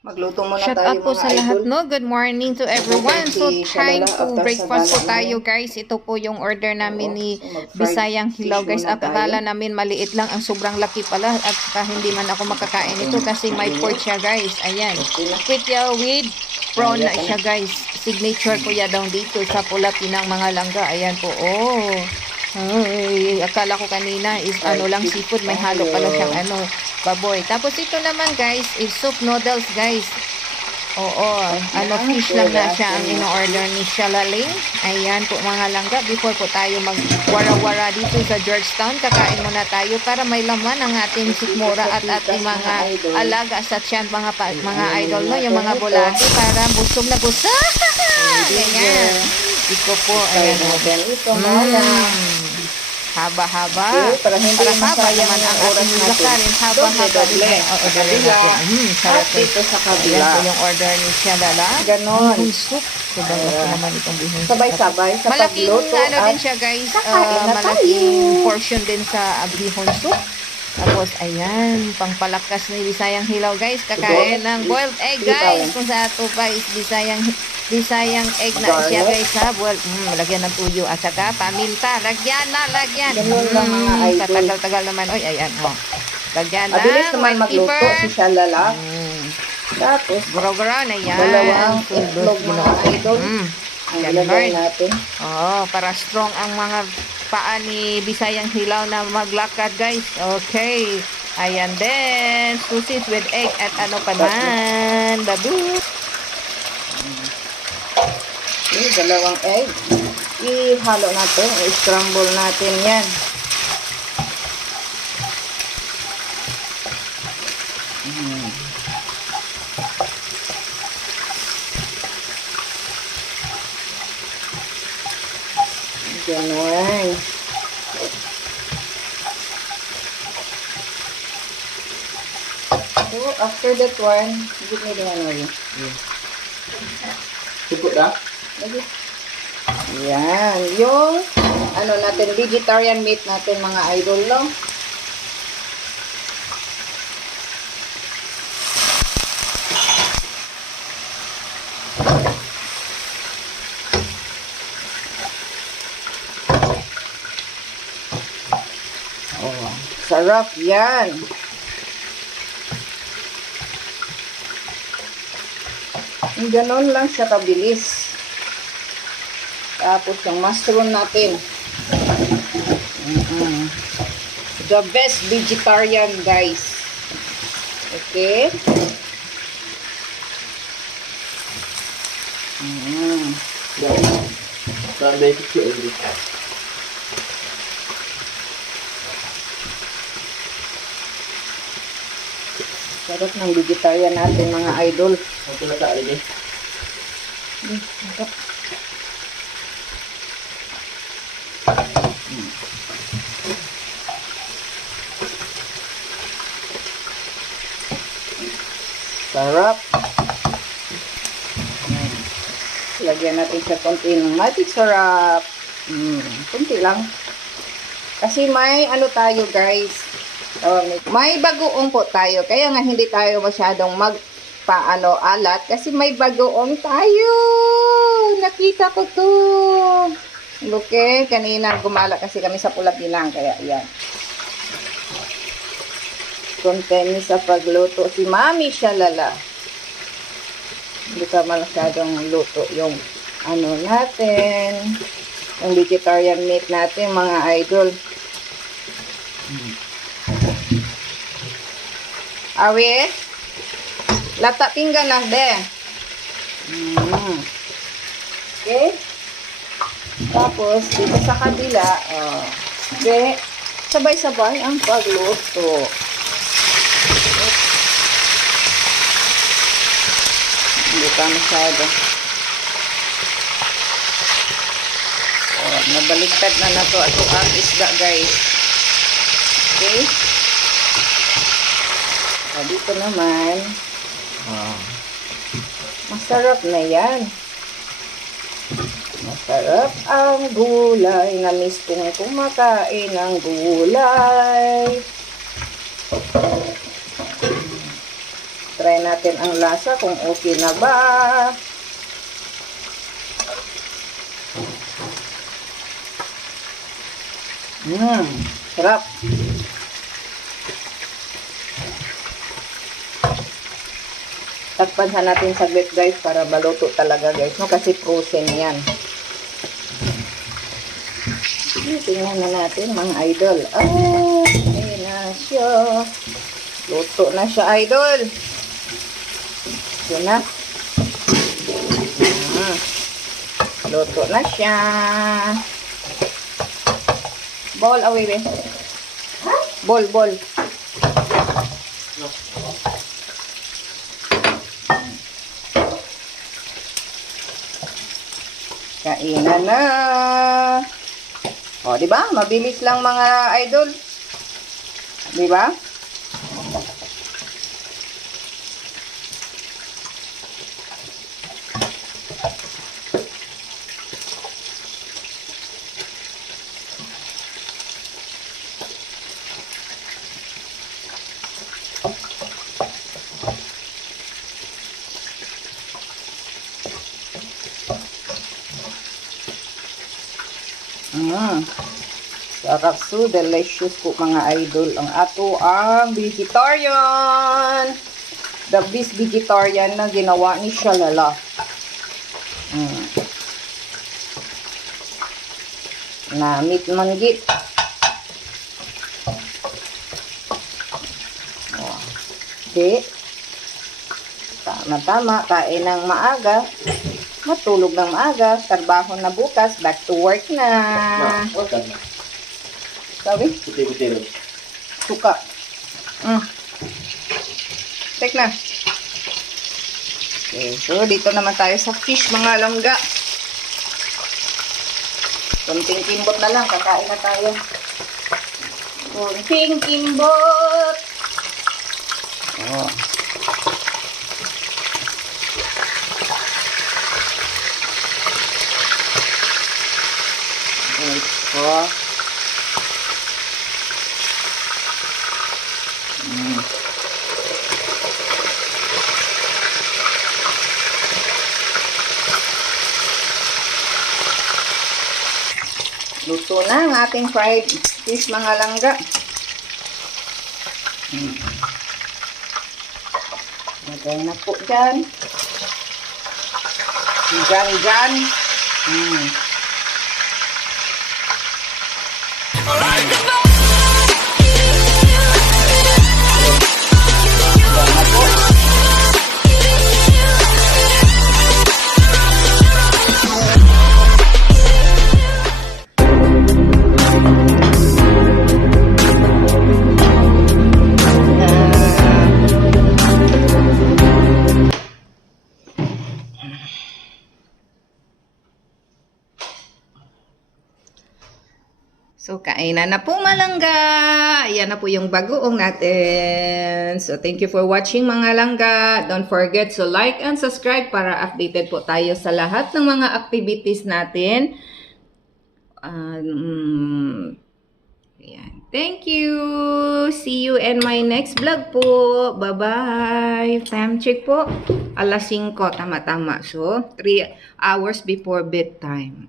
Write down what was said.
Magluto muna Shout tayo out po mga sa lahat, idol. no? Good morning to everyone. So, Si time Shalala to after breakfast sa po gala tayo, mo. guys. Ito po yung order namin Oo, ni so mag-fried Bisayang fish Hilaw, guys. muna Akala tayo. namin maliit lang. Ang sobrang laki pala. At saka hindi man ako makakain ito kasi may pork siya, guys. Ayan. Kwetiao with prawn na siya, guys. Signature ko ya daw dito sa Pula Pinang mga langga. Ayan po. Oh. Ay, akala ko kanina is ano lang seafood. May halo pala siyang ano, baboy. Tapos ito naman, guys, is soup noodles, guys. Oo, ano, fish lang na siya ang ino-order ni Shalaling. Ayan po mga langga. Before po tayo magwara-wara dito sa Georgetown, kakain muna tayo para may laman ang ating sikmura at ating mga alaga sa tiyan, mga idol, no? Yung mga bulahe para busog na busog. Ganyan. Ito po, ayan. Ito, malang. Haba-haba. Para hindi Para haba masayang naman ang oras ating natin. lakarin. Haba-haba. Doble-doble. Order Kabila. natin. Sarap. At dito sa Ayan kabila. po yung order ni Shalala. Ganon. Bihon soup. Sobrang laki naman itong bihon soup. Sabay-sabay sa Malaking pagluto ano at din siya, guys. kakain na Malaking tayo. portion din sa bihon soup. Tapos, ayan, pangpalakas ni Bisayang Hilaw, guys. Kakain ng boiled egg, guys. Kung sa ato pa is Bisayang egg na siya, guys, ha. Boiled, lagyan ng tuyo. At saka, paminta. Lagyan na, lagyan. Ganun lang, mga idol. Katagal-tagal naman. Oy, ayan, oh. Lagyan na. Mabilis naman white magluto pepper. si Shalala. Tapos, Guro-guro na yan. dalawang itlog, mga idol. Ang Yan, ilagay Lord. natin. Oh, para strong ang mga paa ni Bisayang Hilaw na maglakad, guys. Okay. Ayan din. Sausage with egg at ano pa man. Babu. Okay, dalawang egg. Ihalo natin. I-scramble natin yan. Ganun. So, after that one, give me the ano yun. Sipot na? Yan. Yung, ano natin, vegetarian meat natin, mga idol, no? Oh, sarap yan. Ganon lang siya kabilis. Tapos yung mushroom natin. The best vegetarian, guys. Okay? Sunday ko siya ulit. Sarap ng vegetarian natin, mga idol. Ang pula sa alin eh. Sarap. Lagyan natin sa konti ng magic sarap. Kunti lang. Kasi may ano tayo, guys. May bagoong po tayo. Kaya nga hindi tayo masyadong magpaano alat. Kasi may bagoong tayo. Nakita ko to. Okay, kanina gumala kasi kami sa Pula Pinang. Kaya yan. Content sa pagluto. Si Mami Shalala. Hindi ka masyadong luto yung ano natin. Yung vegetarian meat natin, mga idol. Awit. Lata pinggan na, be. Okay. Tapos, dito sa kabila, be, sabay-sabay ang pagluto. Hindi pa masyado. Nabaliktad na na to ato ang isda, guys. Okay. Dito naman, masarap na yan. Masarap ang gulay. Na-miss kong kumakain ng gulay. Try Try natin ang lasa kung okay na ba. Sarap. Takpan sa natin saglit guys para maluto talaga guys, no? Kasi frozen yan. Tingnan na natin mga idol. Ayun na siya. Luto na siya idol. Yun na. Luto na siya. Ball away be. Ball. Kainan na. O, di ba? Mabilis lang mga idol. Di ba? Sarap, so delicious po mga idol. Ang ato ang vegetarian. The best vegetarian na ginawa ni Shalala. Namit manggit. Okay. Tama-tama. Kain ng maaga. Matulog ng maaga. Trabaho na bukas. Back to work na. What ka na? Sabi? Puti-puti rin. Suka. Tek na. Okay, so dito naman tayo sa fish mga langga. Kunting kimbot na lang, kakain na tayo. Kunting kimbot. Oh. So, luto na ang ating fried fish mga langga. Lagay na po dyan. Dyan. So, kainan na po malangga. Ayan na po yung bagoong natin. So, thank you for watching mga langga. Don't forget to like and subscribe para updated po tayo sa lahat ng mga activities natin. Ayan. Thank you. See you in my next vlog po. Bye-bye. Time check po. Alas 5. Tama-tama. So, 3 hours before bedtime.